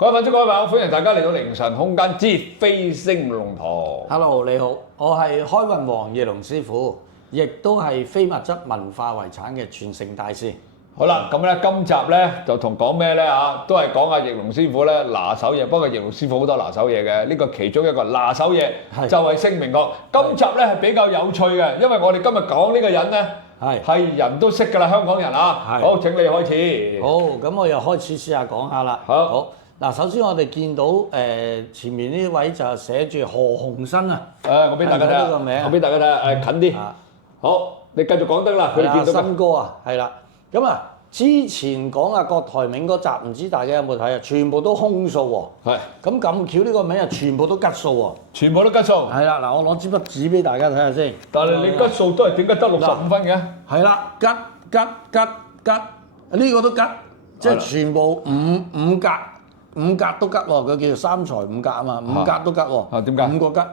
各位粉絲、各位朋友，歡迎大家嚟到凌晨空間之飛升龍堂。Hello，你好，我係開運王葉龍師傅，亦都係非物質文化遺產嘅傳承大師。好啦，咁咧今集咧就同講咩咧嚇，都係講阿葉龍師傅咧拿手嘢。不過葉龍師傅好多拿手嘢嘅，呢個其中一個拿手嘢就係姓名學。今集咧係比較有趣嘅，因為我哋今日講呢個人咧係人都識㗎啦，香港人啊。好，請你開始。好，咁我又開始試下講下啦。好。嗱，首先我哋見到前面呢位就寫住何鴻燊啊。我俾大家睇下個名。我俾大家睇下，近啲。好，你繼續講得啦。佢哋見到新歌啊，係啦。咁啊，之前講阿郭台銘嗰集，唔知大家有冇睇啊？全部都空數喎。係。咁巧呢個名啊，全部都吉數喎。全部都吉數。係啦，嗱，我攞支筆紙俾大家睇下先。但係你吉數都係點解得65分嘅？係啦，吉，呢個都吉，即係全部五格。五格都吉喎，佢叫做三才五格啊嘛，五格都吉喎。點解？5個吉，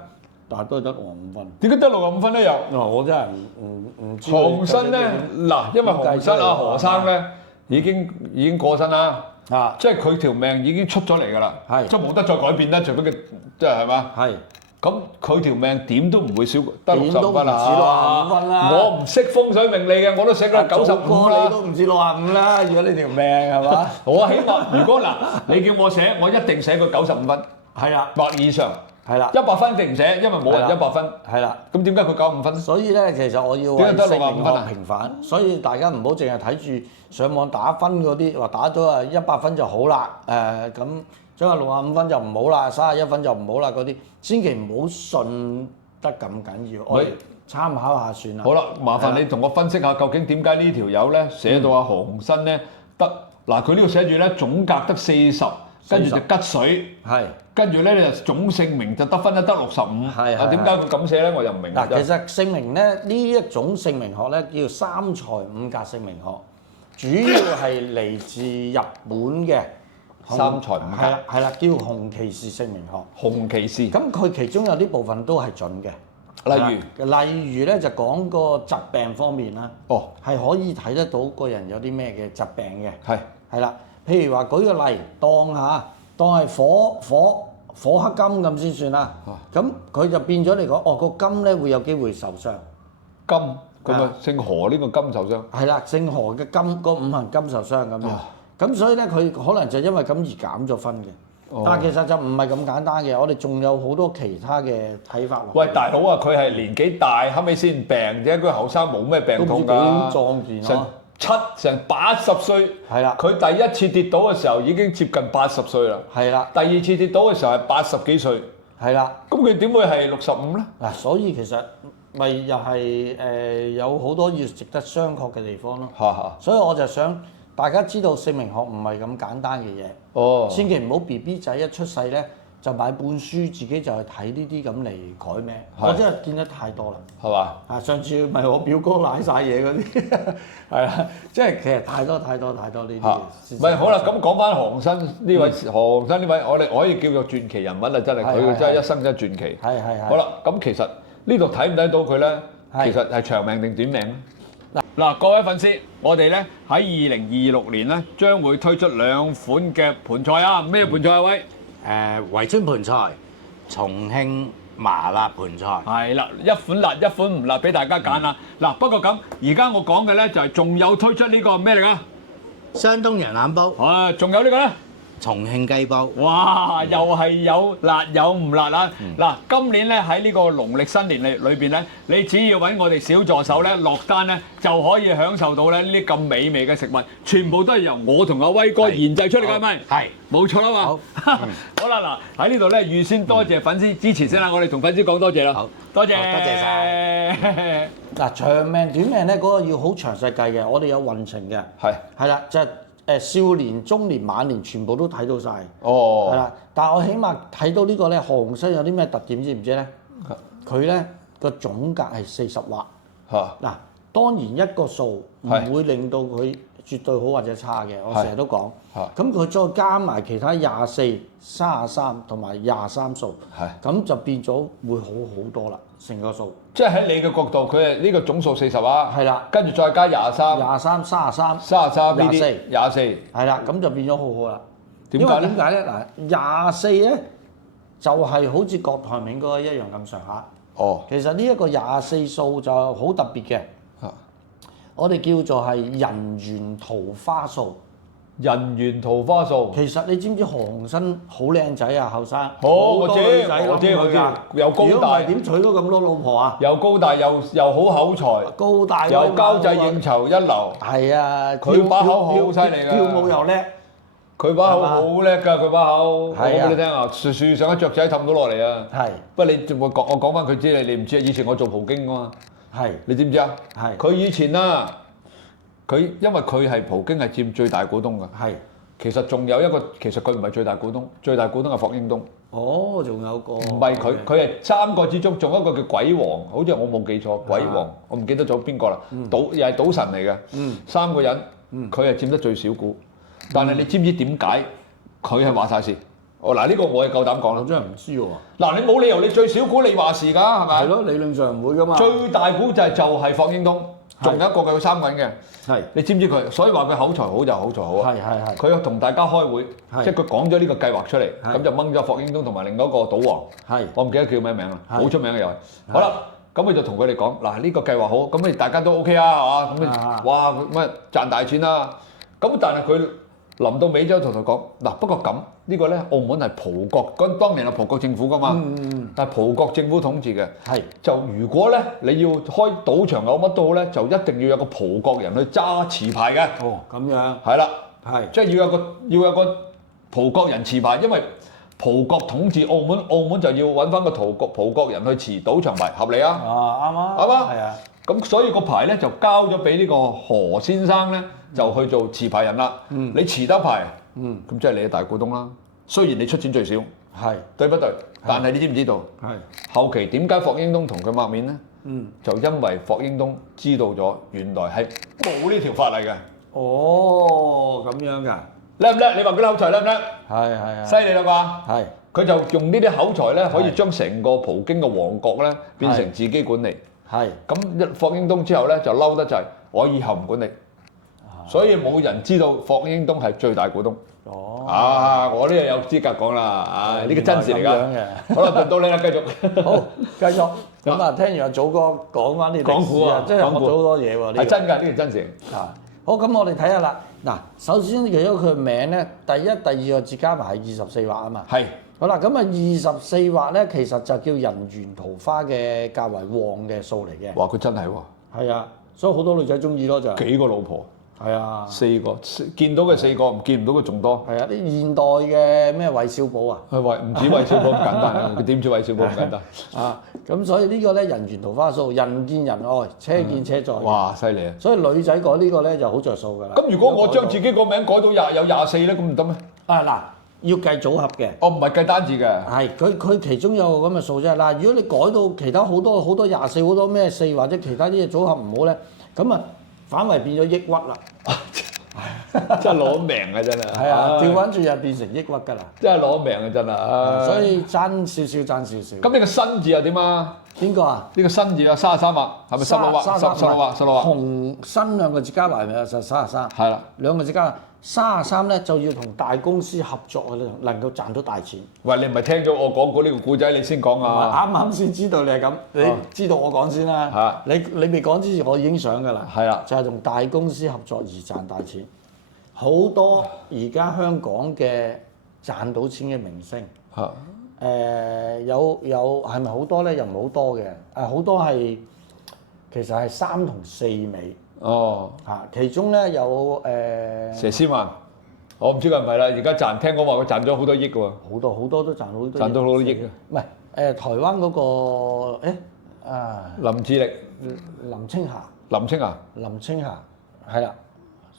但係都係得65分。點解得65分咧？又我真係唔知。何鴻燊咧，嗱，因為何鴻燊何生咧已經過身啦，即係佢條命已經出咗嚟㗎啦，即係冇得再改變啦，除非佢即係嘛。係。咁佢條命點都唔會少得65分啦。65分啦。我唔識風水命理嘅，我都寫咗95啦。你都唔止65啦，如果你條命係嘛？我起碼如果嗱，你叫我寫，我一定寫佢95分。係啊，或以上。係啦。100分定唔寫，因為冇人100分。係啦。咁點解佢95分？所以咧，其實我要為姓名學平反，所以大家唔好淨係睇住上網打分嗰啲，話打咗100分就好啦。咁。將個65分就唔好啦，31分就唔好啦，嗰啲千祈唔好信得咁緊要，我哋參考下算啦。好啦，麻煩你同我分析下究竟點解呢條友咧寫到阿何鴻燊咧得嗱，佢呢度寫住咧總格得40，跟住就吉水，跟住咧就總姓名就得分得65，點解佢咁寫咧？我又唔明。嗱，其實姓名咧呢一種姓名學咧叫三才五格姓名學，主要係嚟自日本嘅。三才五格係啦，叫紅騎士姓名學。紅騎士咁佢其中有啲部分都係準嘅，例如咧就講個疾病方面啦。哦，係可以睇得到個人有啲咩嘅疾病嘅。係啦，譬如話舉個例，當係火克金咁先算啦。咁佢就變咗嚟講，個金咧會有機會受傷。金咁啊，姓何呢個金受傷。係啦，姓何嘅金個五行金受傷咁樣。咁所以咧，佢可能就因為咁而減咗分嘅，但係其實就唔係咁簡單嘅，我哋仲有好多其他嘅睇法。喂，大佬啊，佢係年紀大，後尾先病啫，佢後生冇咩病痛㗎。都唔知幾壯健咯。成80歲。係啦。佢第一次跌倒嘅時候已經接近80歲啦。係啦。第二次跌倒嘅時候係80幾歲。係啦。咁佢點會係65咧？嗱，所以其實咪又係有好多要值得商榷嘅地方咯。所以我就想。大家知道姓名學唔係咁簡單嘅嘢，千祈唔好 BB 仔一出世咧就買本書自己就去睇呢啲咁嚟改名，我真係見得太多啦，係嘛？上次咪我表哥瀨晒嘢嗰啲，係啊，即係其實太多呢啲。唔係好啦，咁講翻何鴻燊呢位，何鴻燊呢位，我哋可以叫做傳奇人物啦，真係佢真係一生真係傳奇。係。好啦，咁其實呢度睇唔睇到佢咧？其實係長命定短命咧？嗱，各位粉絲，我哋咧喺2026年咧將會推出2款嘅盤菜啊！咩盤菜啊？喂，圍村盤菜、重慶麻辣盤菜。係啦，一款辣，一款唔辣，俾大家揀啦。嗱，不過咁，而家我講嘅咧就係仲有推出呢個咩嚟㗎？山東羊腩煲。仲有呢個咧？重慶雞煲，哇！又係有辣有唔辣啊！嗱，今年咧喺呢個農曆新年裏邊咧，你只要揾我哋小助手咧落單咧，就可以享受到咧呢啲咁美味嘅食物，全部都係由我同阿威哥研製出嚟㗎，係咪？係，冇錯啦嘛。好啦，嗱喺呢度咧預先多謝粉絲支持先啦，我哋同粉絲講多謝啦。好，多謝晒。嗱，長命短命咧嗰個要好詳細計嘅，我哋有運程嘅。係啦，就係。少年、中年、晚年全部都睇到晒，係啦。但係我起碼睇到呢個咧，何鴻燊有啲咩特點知唔知咧？佢咧個總格係40畫。嗱，當然一個數唔會令到佢絕對好或者差嘅，我成日都講。咁佢再加埋其他24、33同埋23數，咁就變咗會好好多啦，成個數。即係喺你嘅角度，佢係呢個總數40啊。係啦，跟住再加23、33、33呢啲24，係啦，咁就變咗好好啦。點解咧？嗱，24咧就係好似郭台銘嗰個一樣咁上下。哦，其實呢一個24數就好特別嘅。我哋叫做係人緣桃花數。人緣桃花數。其實你知唔知何鴻燊好靚仔啊，後生。我知，又高大。如果唔係點娶到咁多老婆啊？又高大又好口才。高大又交際應酬一流。係啊，佢把口好犀利㗎。跳舞又叻。佢把口好叻㗎，佢把口。我講俾你聽啊，樹上嘅雀仔氹到落嚟啊。係。不過我講翻佢知你唔知啊？以前我做葡京㗎嘛。係。你知唔知啊？係。佢以前啊。因為佢係葡京係佔最大股東㗎。係。其實仲有一個，其實佢唔係最大股東，最大股東係霍英東。哦，仲有個。唔係佢係3個之中，仲有一個叫鬼王，好似我冇記錯，鬼王，我唔記得咗邊個啦。又係賭神嚟嘅。3個人，佢係佔得最少股。但係你知唔知點解佢係話晒事？嗱呢個我係夠膽講啦。我真係唔知喎。嗱你冇理由你最少股你話事㗎，係咪？係咯，理論上唔會㗎嘛。最大股就係霍英東。仲有一個佢3個人嘅，係你知唔知佢？所以話佢口才好就口才好啊！係。佢同大家開會，即係佢講咗呢個計劃出嚟，咁就掹咗霍英東同埋另外一個賭王，係我唔記得叫咩名啦，好出名嘅又係。好啦，咁佢就同佢哋講嗱，呢個計劃好，咁你大家都 OK 啊，係嘛？咁哇乜賺大錢啦！咁但係佢臨到尾之後同佢講嗱，不過咁呢個咧，澳門係葡國，嗰當年係葡國政府㗎嘛，但係葡國政府統治嘅，係就如果咧你要開賭場有乜都好咧，就一定要有個葡國人去揸持牌嘅。哦，咁樣係啦，係即係要有個葡國人持牌，因為葡國統治澳門，澳門就要揾翻個葡國人去持賭場牌，合理啊？啊，啱啊，啱啊，係啊。咁所以個牌咧就交咗俾呢個何先生咧，就去做持牌人啦。你持得牌，咁即係你係大股東啦。雖然你出錢最少，係對不對？但係你知唔知道？係後期點解霍英東同佢抹面咧？就因為霍英東知道咗原來係冇呢條法例嘅。哦，咁樣㗎。叻唔叻？你話佢啲口才叻唔叻？係。犀利啦啩？係。佢就用呢啲口才咧，可以將成個葡京嘅王國咧變成自己管理。係，咁霍英東之後咧就嬲得滯，我以後唔管你，所以冇人知道霍英東係最大股東。哦，啊，我呢個有資格講啦，啊，呢個真事嚟㗎。好啦，輪到你啦，繼續。好，繼續。咁啊，聽完阿祖哥講翻呢啲歷史啊，真係學咗好多嘢喎。係真㗎，呢個真事。啊，好，咁我哋睇下啦。嗱，首先其實佢名咧，第一、第二個字加埋係24畫啊嘛。係。好啦，咁啊24畫咧，其實就叫人緣桃花嘅較為旺嘅數嚟嘅。哇！佢真係喎。係啊，所以好多女仔中意咯就。幾個老婆？係啊。4個，見到嘅4個，見唔到嘅仲多。係啊，啲現代嘅咩韋小寶啊？係唔止韋小寶咁簡單啊！佢點知韋小寶咁簡單？啊，咁所以呢個咧人緣桃花數，人見人愛，車見車載。哇！犀利啊！所以女仔改呢個咧就好着數㗎啦。咁如果我將自己個名改到有24咧，咁唔得咩？啊嗱。要計組合嘅，我唔係計單字嘅。係佢其中有個咁嘅數啫。嗱，如果你改到其他好多24好多咩4或者其他啲嘢組合唔好咧，咁啊反為變咗抑鬱啦。真係攞命啊！真係。係啊，調翻轉又變成抑鬱㗎啦。真係攞命啊！真係。所以爭少少。咁呢個新字又點啊？邊個啊？呢個新字啊，33畫係咪16畫？16畫。紅新兩個字加埋咪就33。係啦，兩個字加。33咧就要同大公司合作啊，能夠賺到大錢。喂，你唔係聽咗我講過呢個故仔，你先講啊？啱先知道你係咁，你知道我講先啦。係。你未講之前，我已經想㗎啦。係啦。就係同大公司合作而賺大錢。好多而家香港嘅賺到錢嘅明星。係。有係咪好多咧？又唔係好多嘅。好多係其實係3同4尾。哦，嚇，其中咧有佘詩曼，我唔知佢係咪啦。而家聽講話佢賺咗好多億㗎喎，好多都賺好多，賺到好多億啊！唔係台灣嗰個林志力、林青霞，係啦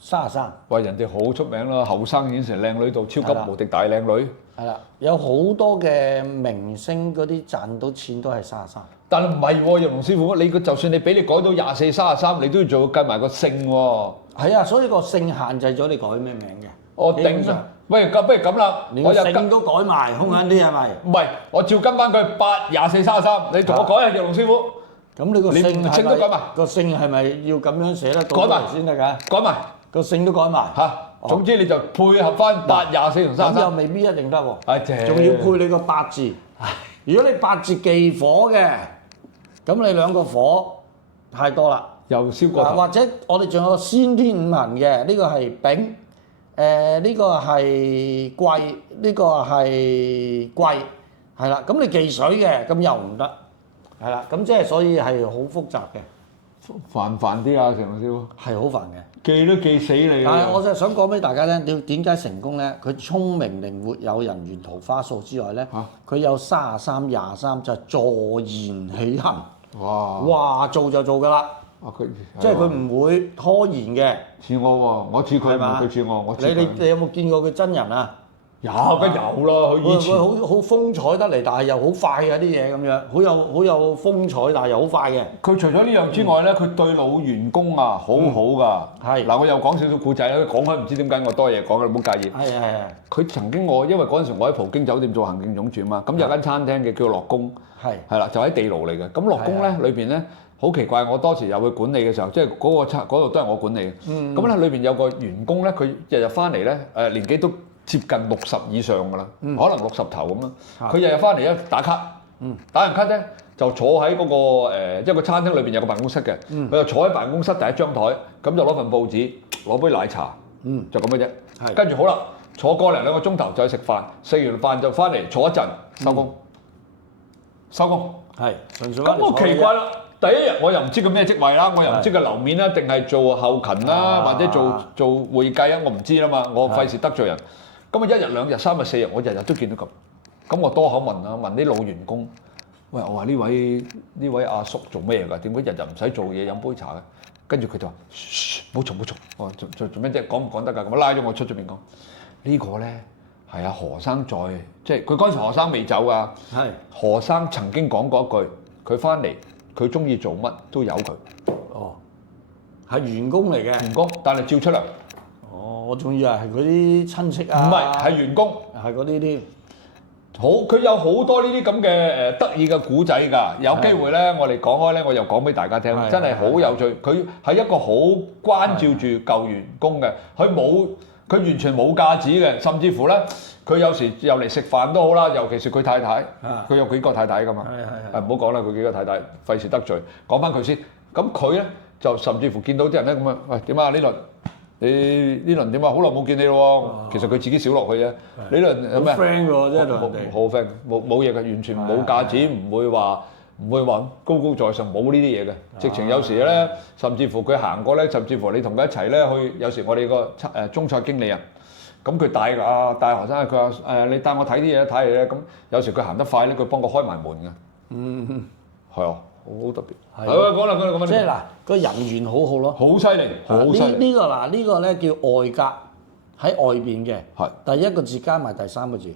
，33。喂，人哋好出名啦，後生已經成靚女到超級無敵大靚女。係啦，有好多嘅明星嗰啲賺到錢都係33。但係唔係喎，葉龍師傅，你就算你俾你改到24、33，你都要做計埋個姓喎。係啊，所以個姓限制咗你改咩名嘅。我頂啊！喂，不如咁啦，我又姓都改埋，兇狠啲係咪？唔係，我照跟翻佢8、24、33，你同我改啊，葉龍師傅。咁你個姓都改埋，個姓係咪要咁樣寫得到先得㗎？改埋個姓都改埋嚇。總之你就配合翻8、24同33。咁又未必一定得喎。仲仲要配你個八字。如果你八字忌火嘅，咁你兩個火太多啦。又燒過頭。或者我哋仲有個先天五行嘅，呢個係丙，呢個係癸，呢個係癸，係啦。咁你忌水嘅，咁又唔得，係啦。咁即係所以係好複雜嘅。煩啲啊，成老師係好煩嘅，記都記死你。但係我就想講俾大家聽，點解成功咧？佢聰明靈活有人緣桃花數之外咧，佢有33、23就係坐言起行。哇！做就做㗎啦。即係佢唔會拖延嘅。似我喎，我似佢，佢似我。你有冇見過佢真人啊？有，梗有啦。佢以前會好風采得嚟，但係又好快嘅啲嘢咁樣，好有風采，但係又好快嘅。佢除咗呢樣之外咧，佢對老員工啊好好㗎。係嗱，我又講少少故仔啦。講開唔知點解我多嘢講，你唔好介意。係。佢曾經因為嗰陣時我喺葡京酒店做行政總廚嘛，咁有間餐廳嘅叫樂宮。係啦，就喺地牢嚟嘅。咁樂宮咧裏邊咧好奇怪，我當時又去管理嘅時候，即係嗰度都係我管理嘅。咁咧裏邊有個員工咧，佢日日翻嚟咧，年紀都接近60以上㗎啦，可能60頭咁啦。佢日日翻嚟咧打卡，打完卡咧就坐喺嗰個即係個餐廳裏邊有個辦公室嘅，佢就坐喺辦公室第一張台，咁就攞份報紙，攞杯奶茶，就咁嘅啫。跟住好啦，坐個零2個鐘頭就去食飯，食完飯就翻嚟坐一陣，收工。係，咁我奇怪啦。第一日我又唔知佢咩職位啦，我又唔知佢樓面啦，定係做後勤啦，或者做會計啊，我唔知啦嘛，我費事得罪人。咁啊1日2日3日4日，我日日都見到咁。咁我多口問啊，問啲老員工，喂，我話呢位阿叔做咩㗎？點解日日唔使做嘢飲杯茶嘅？跟住佢就話：噓，冇嘈。我做咩啫？講唔講得㗎？咁拉咗我出咗面講，呢個咧係阿何生在，即係佢嗰陣時何生未走㗎。係何生曾經講過一句，佢翻嚟。佢中意做乜都由佢。係員工嚟嘅。員工，但係照出糧。我仲以為係嗰啲親戚啊。唔係，係員工。係嗰啲添。好，佢有好多呢啲咁嘅得意嘅古仔㗎。有機會咧，我哋講開咧，我又講俾大家聽，真係好有趣。佢係一個好關照住舊員工嘅，佢完全冇架子嘅，甚至乎咧。佢有時又嚟食飯都好啦，尤其是佢太太，佢有幾個太太㗎嘛。唔好講啦，佢幾個太太，費事得罪。講翻佢先，咁佢咧就甚至乎見到啲人咧咁啊，喂點啊呢輪？你呢輪點啊？好耐冇見你咯喎。其實佢自己少落去啫。呢輪有咩？好 friend 喎，即係同人哋。好 friend，冇嘢嘅，完全冇架子，唔會話高高在上，冇呢啲嘢嘅。直情有時咧，甚至乎佢行過咧，甚至乎你同佢一齊咧去，有時我哋個中菜經理啊。咁佢帶學生，佢話你帶我睇啲嘢睇嚟咧，咁有時佢行得快咧，佢幫我開埋門嘅。係啊，好特別。係啊，講啦。即係嗱，個人緣好好咯。好犀利，好犀利。呢個咧叫外格，喺外邊嘅。係。第一個字加埋第3個字。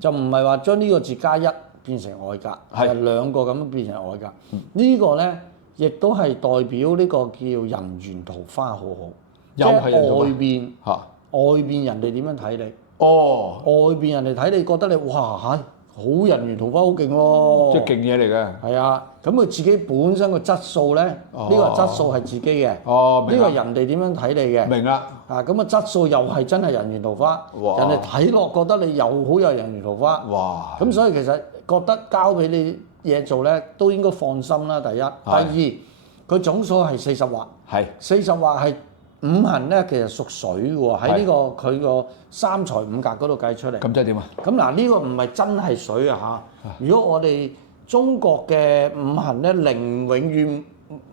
就唔係話將呢個字加1變成外格，係2個咁樣變成外格。呢個咧亦都係代表呢個叫人緣桃花好好。又係外邊嚇。外邊人哋點樣睇你？外邊人哋睇你覺得你哇好人緣桃花好勁喎！即係勁嘢嚟嘅。係啊，咁佢自己本身個質素咧，呢個質素係自己嘅。呢個人哋點樣睇你嘅？明啦。咁個質素又係真係人緣桃花。人哋睇落覺得你又好有人緣桃花。哇！咁所以其實覺得交俾你嘢做咧，都應該放心啦。第一，第二，佢總數係40畫。係。40畫係。五行咧其實屬水喎，喺呢個佢個3才5格嗰度計出嚟。咁即係點啊？咁嗱呢個唔係真係水啊嚇！如果我哋中國嘅五行咧，零永遠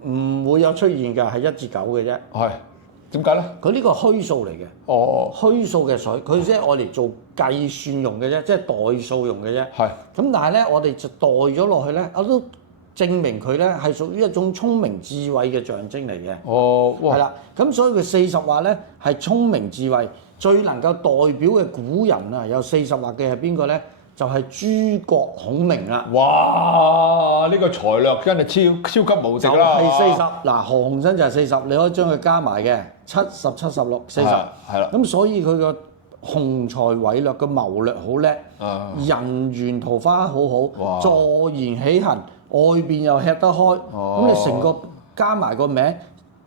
唔會有出現嘅，係1至9嘅啫。係點解咧？佢呢個虛數嚟嘅。虛數嘅水，佢即係我哋做計算用嘅啫，即係代數用嘅啫。係。咁但係咧，我哋就代咗落去咧，我都證明佢咧係屬於一種聰明智慧嘅象徵嚟嘅。係啦，咁所以佢40畫咧係聰明智慧最能夠代表嘅古人啊，有40畫嘅係邊個咧？就係諸葛孔明啦。哇！呢個才略真係超級無敵啦。就係40嗱，何鴻燊就係40，你可以將佢加埋嘅70、76、40。係啦。咁所以佢個雄才偉略嘅謀略好叻，人緣桃花好好，坐言起行。外邊又吃得開，咁你成個加埋個名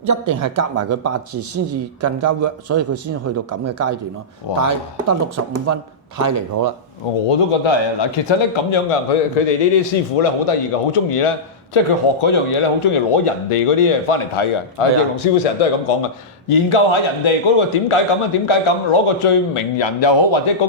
一定係夾埋佢八字先至更加 work，所以佢先去到咁嘅階段咯。但係得65分太離譜啦！我都覺得係啊！嗱，其實咧咁樣㗎，佢哋呢啲師傅咧好得意㗎，好中意咧，即係佢學嗰樣嘢咧，好中意攞人哋嗰啲嘢翻嚟睇嘅。阿翼龍師傅成日都係咁講嘅，研究下人哋嗰個點解咁啊？點解咁？攞個最名人又好，或者嗰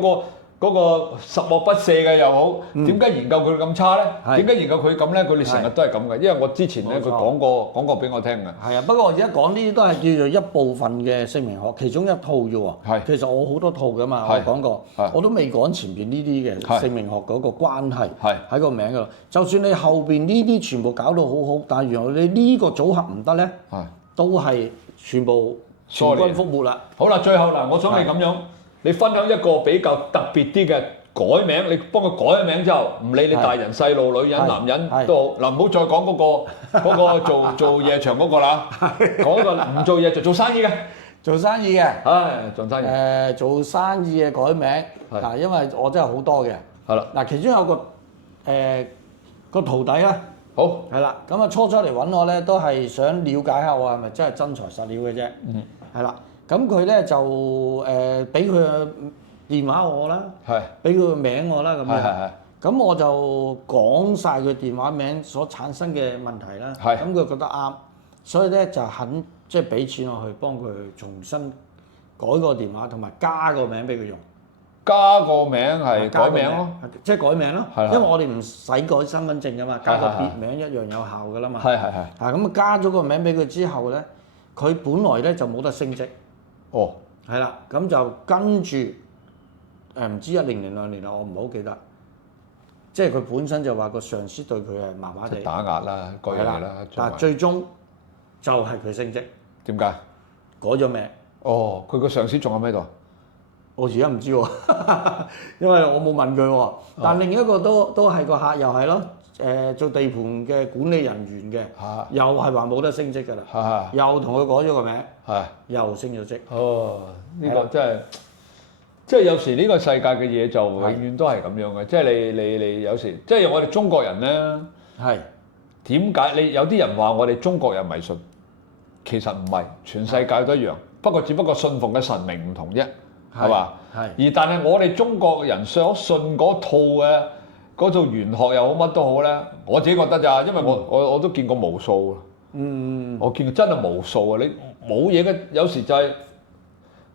個十惡不赦嘅又好，點解研究佢咁差咧？點解研究佢咁咧？佢哋成日都係咁嘅，因為我之前咧佢講過俾我聽嘅。係啊，不過我而家講呢啲都係叫做一部分嘅姓名學，其中一套啫喎。係，其實我好多套㗎嘛，我講過，我都未講前邊呢啲嘅姓名學嗰個關係喺個名㗎。就算你後邊呢啲全部搞到好好，但係原來你呢個組合唔得咧，都係全部全軍覆沒啦。好啦，最後嗱，我想你咁樣。你分享一個比較特別啲嘅改名，你幫佢改咗名之後，唔理你大人細路、女人男人都好，嗱唔好再講嗰個做夜場嗰個啦，講個唔做夜場做生意嘅，做生意嘅，做生意，做生意嘅改名，嗱因為我真係好多嘅，係啦，嗱其中有個徒弟啦，好係啦，咁啊初嚟揾我咧都係想了解下我係咪真係真材實料嘅啫，係啦。咁佢咧就俾佢嘅電話我啦，俾佢個名我啦咁樣，咁我就講晒佢電話名所產生嘅問題啦，咁佢覺得啱，所以咧就肯即係俾錢我去幫佢重新改個電話，同埋加個名俾佢用。加個名係改名咯，即係改名咯，因為我哋唔使改身份證噶嘛，加個別名一樣有效噶啦嘛。咁加咗個名俾佢之後咧，佢本來咧就冇得升職。哦，係啦，咁就跟住唔知1年2年啦，我唔好記得。即係佢本身就話個上司對佢係麻麻地，打壓啦，各樣嘢啦。但係最終就係佢升職。點解？改咗名。哦，佢個上司仲喺咩度？我而家唔知喎，因為我冇問佢喎。但另一個都係個客，又係咯。做地盤嘅管理人員嘅，又係話冇得升職㗎啦，又同佢改咗個名，又升咗職。哦，呢個真係，即係有時呢個世界嘅嘢就永遠都係咁樣嘅，即係你有時，即係我哋中國人咧，點解你有啲人話我哋中國人迷信？其實唔係，全世界都一樣，不過只不過信奉嘅神明唔同啫，係嘛？而但係我哋中國人所信嗰套嘅。嗰套玄學又好乜都好咧，我自己覺得咋，因為我都見過無數我見過真係無數啊！你冇嘢嘅，有時就係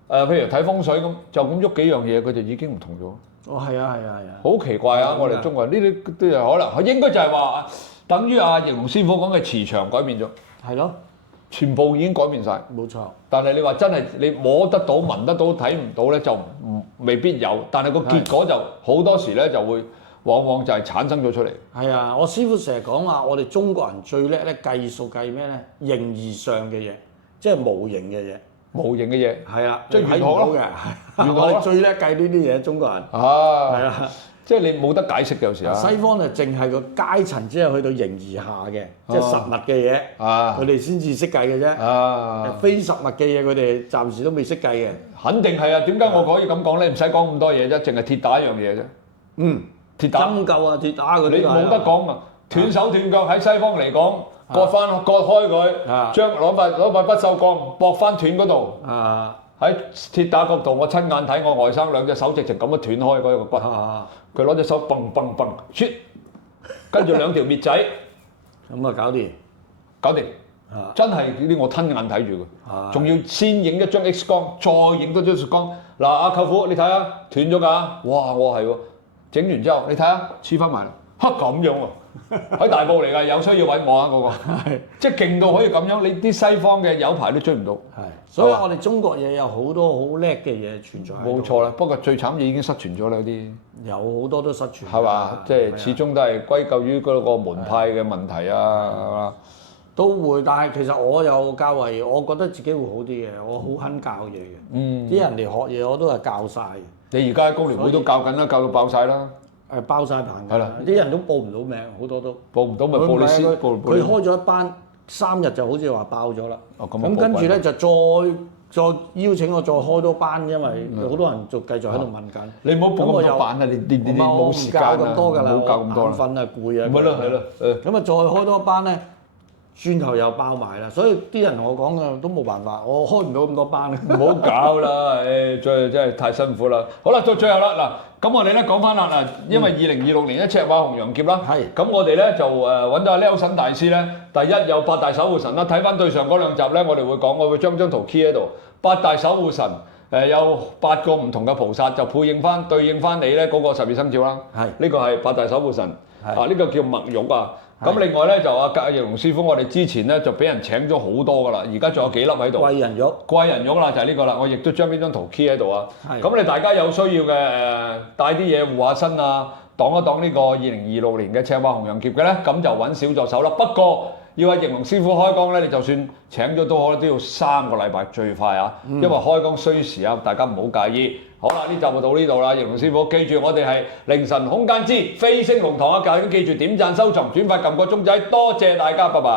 譬如睇風水咁，就咁喐幾樣嘢，佢就已經唔同咗。哦，係啊，好奇怪啊！我哋中國人呢啲都有可能，應該就係話等於阿翼龍師傅講嘅磁場改變咗。係咯，全部已經改變晒。冇錯。但係你話真係你摸得到、聞得到、睇唔到咧，就未必有。但係個結果就好多時咧就會。往往就係產生咗出嚟。係啊，我師傅成日講話，我哋中國人最叻咧計數計咩咧？形而上嘅嘢，即係無形嘅嘢。無形嘅嘢。係啊，即係睇唔到嘅。我哋最叻計呢啲嘢，中國人。係啊，即係你冇得解釋嘅有時啊。西方就淨係個階層只係去到形而下嘅，即係實物嘅嘢。佢哋先至識計嘅啫。非實物嘅嘢，佢哋暫時都未識計嘅。肯定係啊！點解我可以咁講咧？唔使講咁多嘢啫，淨係鐵打一樣嘢啫。鐵打針灸啊，鐵打嗰啲你冇得講啊！斷手斷腳喺西方嚟講，割開佢，將攞塊不鏽鋼駁翻斷嗰度。喺鐵打角度，我親眼睇我外甥兩隻手直情咁樣斷開嗰個骨。佢攞隻手嘣嘣嘣，啜，跟住兩條篾仔，咁啊搞掂。真係呢啲我親眼睇住嘅，仲要先影一張 X 光，再影多張 X 光。嗱，阿舅父你睇下，斷咗㗎！哇，我係喎。整完之後，你睇下黐翻埋啦，嚇咁樣喎，喺大埔嚟㗎，有需要揾我啊嗰個，即係勁到可以咁樣，你啲西方嘅有排都追唔到。所以我哋中國嘢有好多好叻嘅嘢存在。冇錯啦，不過最慘已經失傳咗啦，有啲有好多都失傳。係嘛，即係始終都係歸咎於嗰個門派嘅問題啊，係嘛？都會，但係其實我有較為，我覺得自己會好啲嘅，我好肯教嘢嘅。啲人嚟學嘢我都係教晒嘅。你而家喺工聯會都教緊啦，教到爆晒啦。包晒棚㗎。係啦，啲人都報唔到名，好多都報唔到咪報你先。佢開咗一班3日就好似話爆咗啦。咁跟住咧就再邀請我再開多班，因為好多人就繼續喺度問緊。你唔好報咁多班啊！你冇時間啊！唔好教咁多啦。眼瞓啊，攰啊。咪咯係咯。咁啊再開多班咧。轉頭又爆埋啦，所以啲人同我講嘅都冇辦法，我開唔到咁多班。唔好搞啦，真係太辛苦啦。好啦，到最後啦，嗱，咁我哋咧講翻啦，嗱，因為2026年咧赤馬紅羊劫啦，咁我哋咧就揾到阿 Nelson 大師咧，第一有8大守護神啦，睇翻對上嗰2集咧，我哋會講，我會將張圖 key 喺度，8大守護神。有8個唔同嘅菩薩，就對應翻你咧嗰個12生肖啦。呢個係8大守護神。呢個叫墨玉啊。咁另外咧就阿格翼龍師傅，我哋之前咧就俾人請咗好多噶啦，而家仲有幾粒喺度。貴人玉啦，就係呢個啦。我亦都將呢張圖 key 喺度啊。咁你大家有需要嘅帶啲嘢護下身啊，擋一擋呢個2026年嘅赤馬紅羊劫嘅咧，咁就揾小助手啦。不過要阿翼龍師傅開光咧，你就算請咗都好，都要3個禮拜最快啊！因為開光需時啊，大家唔好介意。好啦，呢集就到呢度啦，翼龍師傅，記住我哋係凌晨空間之飛星龍堂啊！記住點讚、收藏、轉發、撳個鐘仔，多謝大家，拜拜。